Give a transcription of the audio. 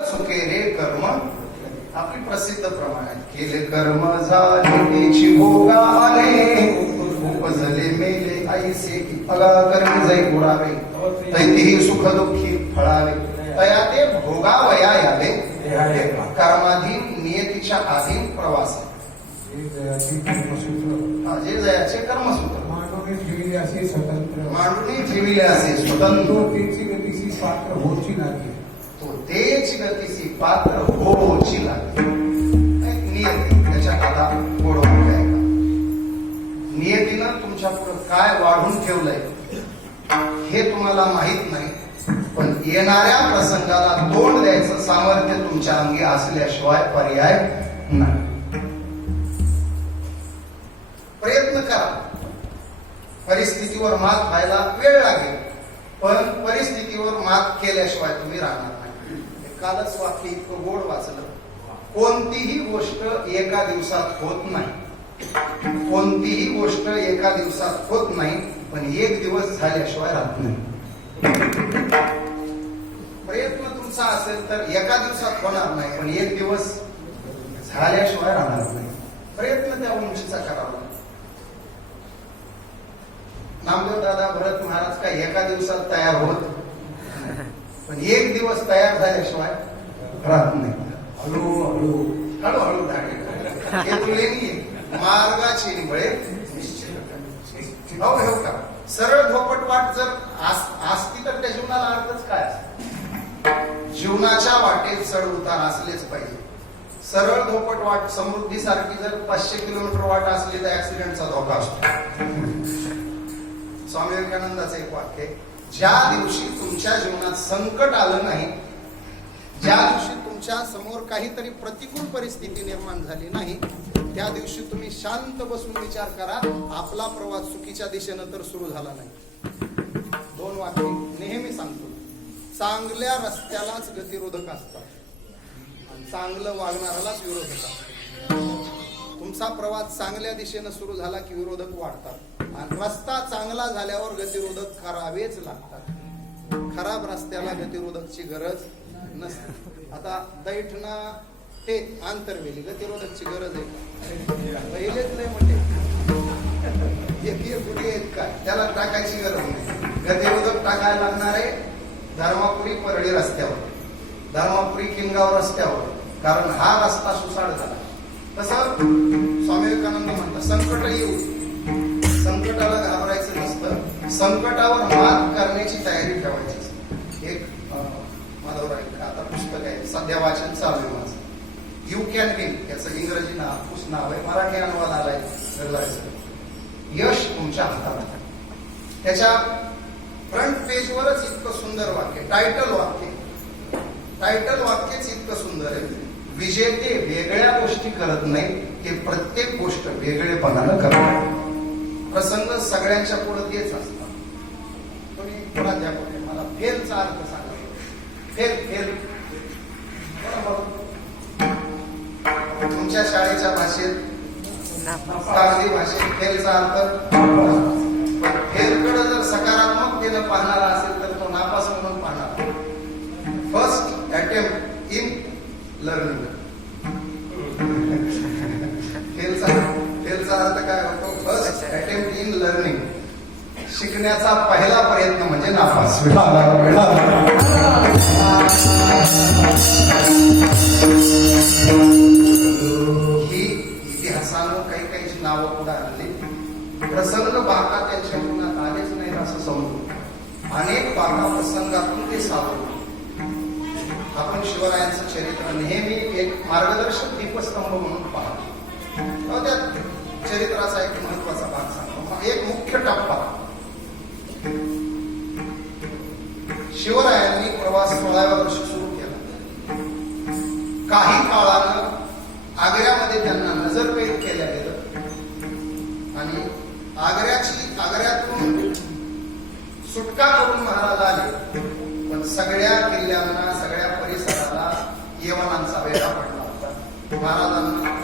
सुखे रे कर्म. आपली प्रसिद्ध प्रमाण आहे. केले कर्म झाले भोगाले उपजले मेले ऐसे की फळा कर्मी जाई बुडावे तैतीही सुख दुःखी फळावे. तया ते भोगावया यावे. कर्माधीन नियतीच्या अधीन प्रवास. जे जयाचे कर्मसूत्र. असे स्वतंत्र. मांडणी ठेविले असे स्वतंत्र. त्याची गतीशी पात्र होची नाही. तो तेच गतीसी पात्र होची नियती त्याच्या नियतीनं तुमच्यापुढे काय वाढून ठेवलंय हे तुम्हाला माहीत नाही पण येणाऱ्या प्रसंगाला तोंड द्यायचं सामर्थ्य तुमच्या अंगी असल्याशिवाय पर्याय नाही. प्रयत्न करा. परिस्थितीवर मात व्हायला वेळ लागेल पण परिस्थितीवर मात केल्याशिवाय तुम्ही राहणार कालच वाक्य इतकं गोड वाचलं. कोणतीही गोष्ट एका दिवसात होत नाही. कोणतीही गोष्ट एका दिवसात होत नाही पण एक दिवस झाल्याशिवाय राहत नाही. प्रयत्न तुमचा असेल तर एका दिवसात होणार नाही पण एक दिवस झाल्याशिवाय राहणार नाही. प्रयत्न त्या उंचीचा करावा. नामदेव दादा भरत महाराज काय एका दिवसात तयार होत पण एक दिवस तयार झाल्याशिवाय राहत नाही. हळूहळू हळूहळू धाडे हे तुले मार्गाची निबळे हो हो का सरळ धोपटवाट जर आस- असती तर त्या जीवनाला अर्थच काय असतो? जीवनाच्या वाटेत चढ उतार असलेच पाहिजे. सरळ धोपट वाट समृद्धी सारखी जर पाचशे किलोमीटर वाट असली तर ऍक्सिडेंटचा धोका असतो. स्वामी विवेकानंदाचं एक वाक्य आहे, ज्या दिवशी तुमच्या जीवनात संकट आलं नाही ज्या दिवशी तुमच्यासमोर काहीतरी प्रतिकूल परिस्थिती निर्माण झाली नाही त्या दिवशी तुम्ही शांत बसून विचार करा आपला प्रवास चुकीच्या दिशेनं तर सुरू झाला नाही. दोन वाक्य नेहमी सांगतो. चांगल्या रस्त्यालाच गतिरोधक असतात. आणि चांगलं वागणाऱ्यालाच विरोधक असतात. तुमचा प्रवास चांगल्या दिशेनं सुरू झाला की विरोधक वाढतात. रस्ता चांगला झाल्यावर गतिरोधक करावेच लागतात. खराब रस्त्याला गतिरोधकची गरज नसते. आता दैठणा ते आंतरवेली गतिरोधकची गरज आहे पहिलेच नाही म्हणते एक एक आहेत काय? त्याला टाकायची गरज नाही. गतिरोधक टाकायला लागणार आहे धर्मापुरी परळी रस्त्यावर. धर्मापुरी किनगाव रस्त्यावर. कारण हा रस्ता सुसाड झाला. तसं स्वामी विवेकानंद म्हणतात संकट येऊ संकटाला घाबरायचं नसतं. संकटावर मात करण्याची तयारी ठेवायची असते. एक माधवराय आता पुस्तक आहे. सध्या वाचन चालू आहे माझं. यू कॅन विन याचं इंग्रजी नाव पुस नाव आहे. मराठी अनुवाद आलाय. गरजायचं यश तुमच्या हातात त्याच्या फ्रंट पेजवरच इतकं सुंदर वाक्य टायटल वाक्य. टायटल वाक्यच इतकं सुंदर आहे. विजेते वेगळ्या गोष्टी करत नाही. ते प्रत्येक गोष्ट वेगळेपणानं करतात सगळ्यांच्या पुढे तेच असतात तुम्ही प्राध्यापक आहे, मला फेलचा अर्थ सांगा. Fail fail. बरोबर. तुमच्या शाळेच्या भाषेत कागदी भाषेत फेलचा अर्थ पण फेलकडे जर सकारात्मक केलं पाहणारा असेल तर तो नापास म्हणून पाहणार. फर्स्ट अटेम्प्ट इन लर्निंग फेलचा फेलचा अर्थ काय होतो? लर्निंग शिकण्याचा पहिला प्रयत्न म्हणजे नापास. ही इतिहासानं काही काही नावं पुढे आणली. प्रसंग बाका त्यांच्या जीवनात आलेच नाहीत असं समजू अनेक बाका प्रसंगातून ते सावरले आपण शिवरायांचं चरित्र नेहमी एक मार्गदर्शक दीपस्तंभ म्हणून पाहतो. त्यात चरित्राचा एक महत्त्वाचा भाग सांगतो. एक मुख्य टप्पा. शिवरायांनी प्रवास सोळाव्या वर्षी सुरू केला. काही काळानं आग्र्यामध्ये त्यांना नजरपैद केल्या गेलं. आणि आग्र्याची आग्र्यातून सुटका करून महाराज आले. पण सगळ्या किल्ल्यांना सगळ्या परिसराला येवनांचा वेढा पडला. होता महाराजांना